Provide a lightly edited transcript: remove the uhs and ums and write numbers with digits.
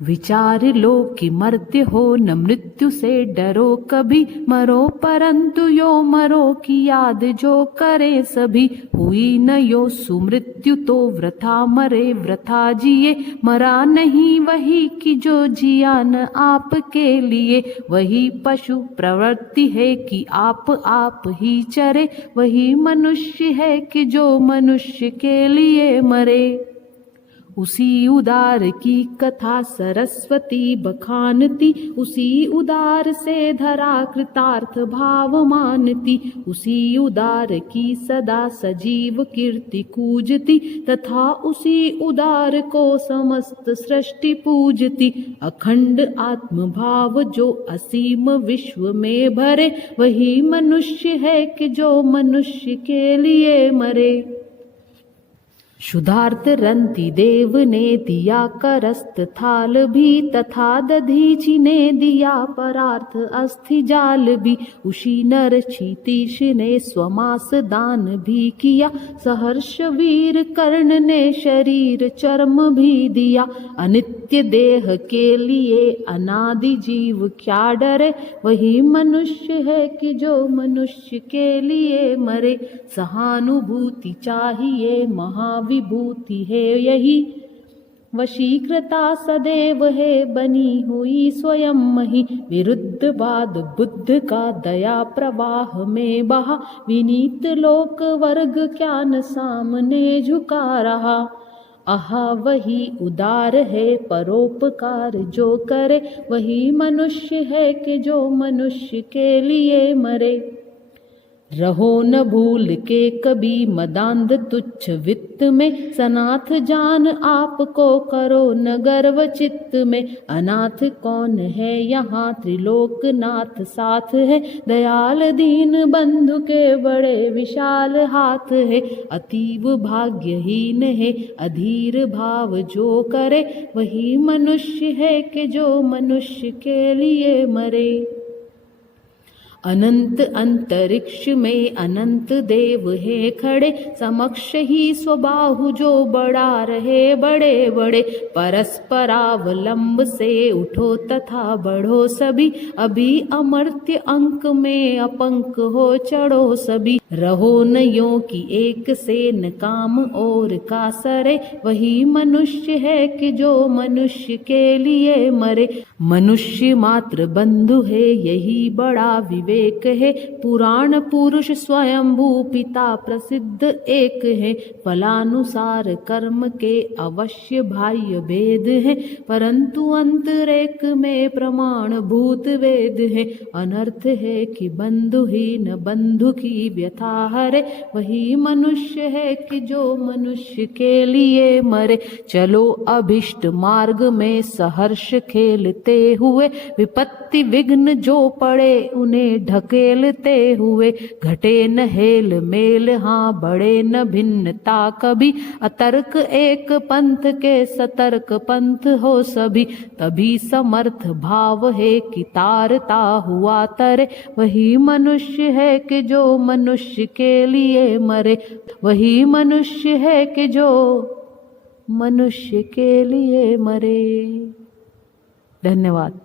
विचार लो कि मर्त्य हो न मृत्यु से डरो कभी, मरो परंतु यो मरो की याद जो करे सभी। हुई न यो सुमृत्यु तो वृथा मरे वृथा जिए, मरा नहीं वही कि जो जिया न आपके लिए। वही पशु प्रवृत्ति है कि आप ही चरे, वही मनुष्य है कि जो मनुष्य के लिए मरे। उसी उदार की कथा सरस्वती बखानती, उसी उदार से धरा कृतार्थ भाव मानती। उसी उदार की सदा सजीव कीर्ति कूजती, तथा उसी उदार को समस्त सृष्टि पूजती। अखंड आत्म भाव जो असीम विश्व में भरे, वही मनुष्य है कि जो मनुष्य के लिए मरे। शुद्धार्थ रंति देव ने दिया करस्त थाल भी, तथा दधीचि ने दिया परार्थ अस्थि जाल भी। उसी नर क्षितीश ने स्वमास दान भी किया, सहर्ष वीर कर्ण ने शरीर चर्म भी दिया। अनित्य देह के लिए अनादि जीव क्या डरे, वही मनुष्य है कि जो मनुष्य के लिए मरे। सहानुभूति चाहिए महाविभूति है यही, वशीकृता सदैव है बनी हुई स्वयं मही। विरुद्ध बाद बुद्ध का दया प्रवाह में बहा, विनीत लोक वर्ग क्या न सामने झुका रहा। आहा वही उदार है परोपकार जो करे, वही मनुष्य है कि जो मनुष्य के लिए मरे। रहो न भूल के कभी मदांध तुच्छ वित्त में, सनाथ जान आपको करो न गर्व चित्त में। अनाथ कौन है यहाँ त्रिलोकनाथ साथ है, दयाल दीन बंधु के बड़े विशाल हाथ है। अतीव भाग्यहीन है अधीर भाव जो करे, वही मनुष्य है कि जो मनुष्य के लिए मरे। अनंत अंतरिक्ष में अनंत देव है खड़े, समक्ष ही स्वबाहु जो बढ़ा रहे बड़े बड़े। परस्परावलंब से उठो तथा बढ़ो सभी, अभी अमर्त्य अंक में अपंक हो चढ़ो सभी। रहो न यो कि एक से न काम और का सरे, वही मनुष्य है कि जो मनुष्य के लिए मरे। मनुष्य मात्र बंधु है यही बड़ा विवेक है, पुराण पुरुष स्वयंभू पिता प्रसिद्ध एक है। फलानुसार कर्म के अवश्य बाह्य भेद है, परंतु अंतरेक में प्रमाण भूत वेद है। अनर्थ है कि बंधु ही न बंधु की व्यथा हरे, वही मनुष्य है कि जो मनुष्य के लिए मरे। चलो अभिष्ट मार्ग में सहर्ष खेलते हुए, विपत्ति विघ्न जो पड़े उन्हें ढकेलते हुए। घटे न हेल मेल हाँ बढ़े न भिन्नता कभी, अतर्क एक पंथ के सतर्क पंथ हो सभी। तभी समर्थ भाव है कि तारता हुआ तरे, वही मनुष्य है कि जो मनुष्य के लिए मरे। वही मनुष्य है कि जो मनुष्य के लिए मरे। धन्यवाद।